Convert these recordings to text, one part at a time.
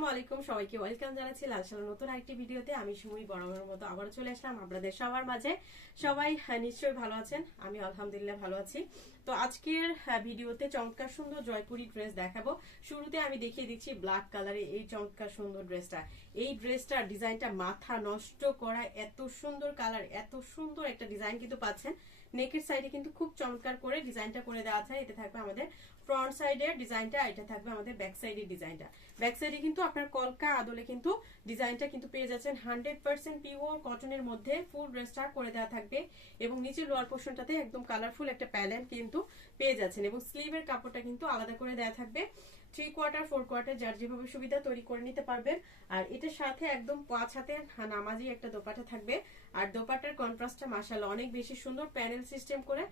আসসালামু আলাইকুম সবাইকে। ওয়েলকাম জানাচ্ছি লালসালা নতুন আরেকটি ভিডিওতে। আমি সুমুই বরাবরের মতো আবারও চলে আসলাম আপনাদের সবার মাঝে। সবাই হ্যাঁ, নিশ্চয়ই ভালো আছেন? আমি আলহামদুলিল্লাহ ভালো আছি। তো আজকের হ্যাঁ, ভিডিওতে চমৎকার সুন্দর জয়পুরি ড্রেস দেখাবো। শুরুতে আমি দেখিয়ে দিচ্ছি ব্ল্যাক কালারে এই চমৎকার সুন্দর ড্রেসটা। এই ড্রেসটার ডিজাইনটা মাথা নষ্ট করা এত সুন্দর কালার এত সুন্দর একটা ডিজাইন কিন্তু পাচ্ছেন। নেকের সাইডে কিন্তু খুব চমৎকার করে ডিজাইনটা করে দেওয়া আছে। এতে থাকবে আমাদের ফ্রন্ট সাইডের ডিজাইনটা এটা থাকবে আমাদের ব্যাক সাইডের ডিজাইনটা। ব্যাক সাইডে কিন্তু আপনার কলকা আদলে কিন্তু ডিজাইনটা কিন্তু পেয়ে যাচ্ছেন হান্ড্রেড পার্সেন্ট পিওর কটনের মধ্যে ফুল ড্রেসটা করে দেওয়া থাকবে এবং নিচের লোয়ার পোর্শনটাতে একদম কালারফুল একটা প্যালেন কিন্তু পেয়ে যাচ্ছেন এবং স্লিভের কাপড়টা কিন্তু আলাদা করে দেওয়া থাকবে। থ্রি কোয়ার্টার ফোর কোয়ার্টার যার যেভাবে সুবিধা তৈরি করে নিতে পারবেন। আর এটার সাথে একদম পাঁচ হাতে নামাজি একটা দোপাটা থাকবে। আর দোপাটার কন্ট্রাস্টটা মাসাল অনেক বেশি সুন্দর প্যানেল সিস্টেম করে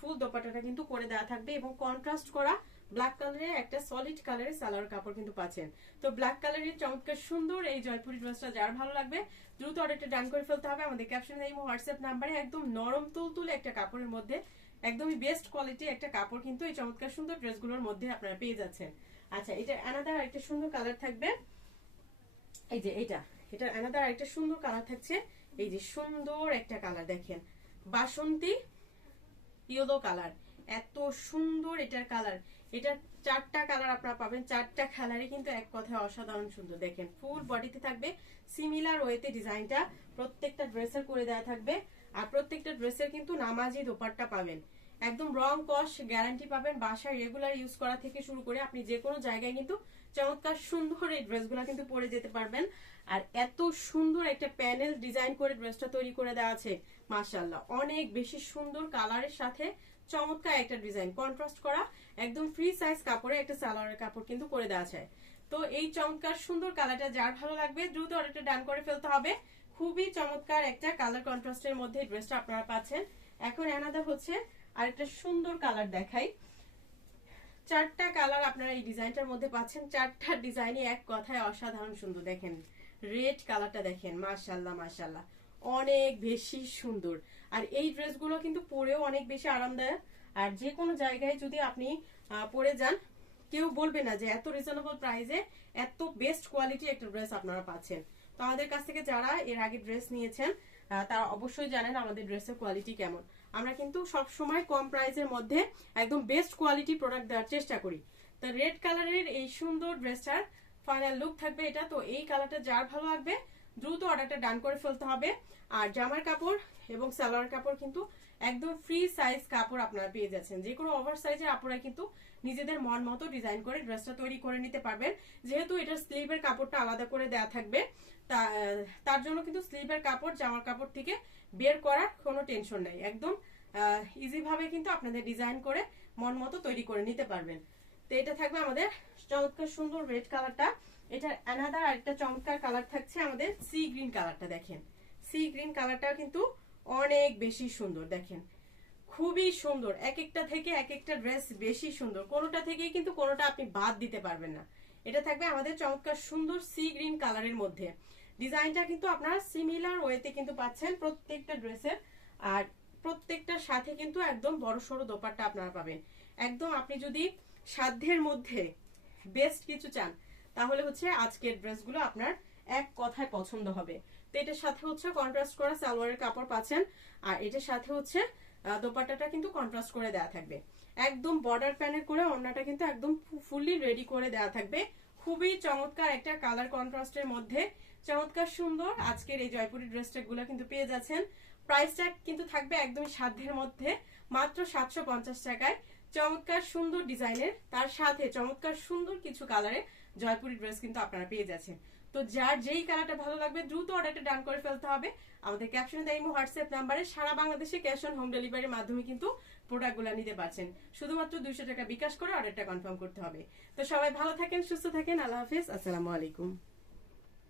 ফুল দোপাটাটা কিন্তু করে দেওয়া থাকবে এবং কন্ট্রাস্ট করা ব্ল্যাক কালারের একটা সলিড কালারের সালোয়ার কাপড় কিন্তু পাচ্ছেন। তো ব্ল্যাক কালারের চমৎকার সুন্দর এই জয়পুরি ড্রেসটা যার ভালো লাগবে, দ্রুত অর্ডারটা ডান করে ফেলতে হবে। আমাদের ক্যাপশনে এই হোয়াটসঅ্যাপ নাম্বারে একদম নরম তুলতুলে একটা কাপড়ের মধ্যে, একদমই বেস্ট কোয়ালিটি একটা কাপড় কিন্তু এই চমৎকার সুন্দর ড্রেসগুলোর মধ্যে আপনারা পেয়ে যাচ্ছেন। আচ্ছা এটা অ্যানাদার একটা সুন্দর কালার থাকবে। এই যে এটা এটা অ্যানাদার একটা সুন্দর কালার থাকছে। এই যে সুন্দর একটা কালার দেখেন, বাসন্তী ইয়েলো কালার এত সুন্দর এটার কালার এটার চারটা কালার আপনারা পাবেন, চারটা কালারই কিন্তু এক কথায় অসাধারণ সুন্দর। দেখেন ফুল বডিতে থাকবে। সিমিলার ওয়েতে ডিজাইনটা প্রত্যেকটা ড্রেসের করে দেওয়া থাকবে। আর প্রত্যেকটা ড্রেসের কিন্তু নামাজি দোপাট্টা পাবেন। একদম রং কস গ্যারান্টি পাবেন। বাসায় রেগুলার ইউজ করা থেকে শুরু করে আপনি যে কোনো জায়গায় কিন্তু চমৎকার সুন্দর এই ড্রেসগুলো কিন্তু পরে যেতে পারবেন। আর এত সুন্দর একটা প্যানেল ডিজাইন করে ড্রেসটা তৈরি করে দেওয়া আছে মাশাল্লাহ অনেক বেশি সুন্দর কালারের সাথে চমৎকার একটা ডিজাইন কন্ট্রাস্ট করা, একদম ফ্রি সাইজ কাপড়ে একটা সালোয়ারের কাপড় কিন্তু করে দেওয়া আছে। তো এই চমৎকার সুন্দর কালারটা যার ভালো লাগবে, দ্রুত অর্ডারটা ডান করে ফেলতে হবে। খুবই চমৎকার একটা কালার কন্ট্রাস্টের মধ্যে ড্রেসটা আপনারা পাচ্ছেন। এখন এনাদার হচ্ছে আরেকটা সুন্দর কালার দেখাই। চারটা কালার আপনারা এই ডিজাইনটার মধ্যে পাচ্ছেন। চারটা ডিজাইনই এক কথায় অসাধারণ সুন্দর। দেখেন রেড কালারটা দেখেন মাশাল্লাহ মাশাল্লাহ অনেক বেশি সুন্দর। আর এই ড্রেসগুলো কিন্তু পরেও অনেক বেশি আরামদায়ক। আর যে কোনো জায়গায় যদি আপনি পরে যান, কেউ বলবে না যে এত রিজনেবল প্রাইসে এত বেস্ট কোয়ালিটি একটা ড্রেস আপনারা পাচ্ছেন। তো আমাদের কাছ থেকে যারা এর আগে ড্রেস নিয়েছেন তারা অবশ্যই জানেন আমাদের ড্রেসের কোয়ালিটি কেমন। আমরা কিন্তু সবসময় কম প্রাইসের মধ্যে একদম বেস্ট কোয়ালিটি প্রোডাক্ট দেওয়ার চেষ্টা করি। তো রেড কালারের এই সুন্দর ড্রেসটার ফাইনাল লুক থাকবে এটা। তো এই কালারটা যার ভালো লাগবে, দ্রুত অর্ডারটা ডান করে ফেলতে হবে। আর জামার কাপড় এবং সালোয়ার কাপড় কিন্তু একদম ফ্রি সাইজ কাপড় আপনারা পেয়ে যাচ্ছেন। যে কোনো ওভার সাইজের আপনারা কিন্তু নিজেদের মন মতো ডিজাইন করে ড্রেসটা তৈরি করে নিতে পারবেন। যেহেতু এটার স্লিভের কাপড়টা আলাদা করে দেওয়া থাকবে তার জন্য কিন্তু স্লিভের কাপড়, জামার কাপড় থেকে বের করার কোনো টেনশন নেই। একদম ইজিভাবে কিন্তু আপনাদের ডিজাইন করে মন মতো তৈরি করে নিতে পারবেন। তো এটা থাকবে আমাদের চমৎকার সুন্দর রেড কালারটা এটার অ্যানাদার আরেকটা চমৎকার কালার থাকছে আমাদের সি গ্রিন কালারটা দেখেন। সি গ্রিন কালারটা কিন্তু অনেক বেশি সুন্দর, দেখেন। খুবই সুন্দর এক একটা থেকে এক একটা ড্রেস বেশি সুন্দর। কোনোটা থেকেই কিন্তু কোনোটা আপনি বাদ দিতে পারবেন না। এটা থাকবে আমাদের চমৎকার সুন্দর সি গ্রিন কালারের মধ্যে। ডিজাইনটা কিন্তু আপনারা সিমিলার ওয়েতে কিন্তু পাচ্ছেন প্রত্যেকটা ড্রেসের আর প্রত্যেকটার সাথে কিন্তু একদম বড় সড়ো দোপারটা আপনারা পাবেন। একদম আপনি যদি সাধ্যের মধ্যে বেস্ট কিছু চান, তাহলে হচ্ছে আজকের ড্রেসগুলো আপনার এক কথায় পছন্দ হবে। তো এটার সাথে হচ্ছে কন্ট্রাস্ট করা সালোয়ারের কাপড় পাচ্ছেন। আর এটার সাথে হচ্ছে দোপাট্টাটা কিন্তু কন্ট্রাস্ট করে দেওয়া থাকবে। একদম বর্ডার প্যানেল করে অন্যটা কিন্তু একদম ফুললি রেডি করে দেওয়া থাকবে। খুবই চমৎকার একটা কালার কন্ট্রাস্টের মধ্যে। চমৎকার সুন্দর আজকের এই জয়পুরি ড্রেসটা গুলো কিন্তু পেয়ে যাচ্ছেন। প্রাইসটা কিন্তু থাকবে একদমই সাধ্যের মধ্যে, মাত্র সাতশো পঞ্চাশ টাকায়। চমৎকার সুন্দর ডিজাইনের তার সাথে চমৎকার সুন্দর কিছু কালারে জয়পুরি ড্রেস কিন্তু আপনারা পেয়ে যাচ্ছেন। তো যার যেই কালারটা ভালো লাগবে, দ্রুত অর্ডারটা ডান করে ফেলতে হবে। আমাদের ক্যাপশনে দেয় হোয়াটসঅ্যাপ নাম্বারে সারা বাংলাদেশে ক্যাশ অন হোম ডেলিভারির মাধ্যমে কিন্তু প্রোডাক্টগুলো নিতে পারছেন। শুধুমাত্র দুইশো টাকা বিকাশ করে অর্ডারটা কনফার্ম করতে হবে। তো সবাই ভালো থাকেন, সুস্থ থাকেন, আল্লাহ হাফিজ, আসসালামু আলাইকুম।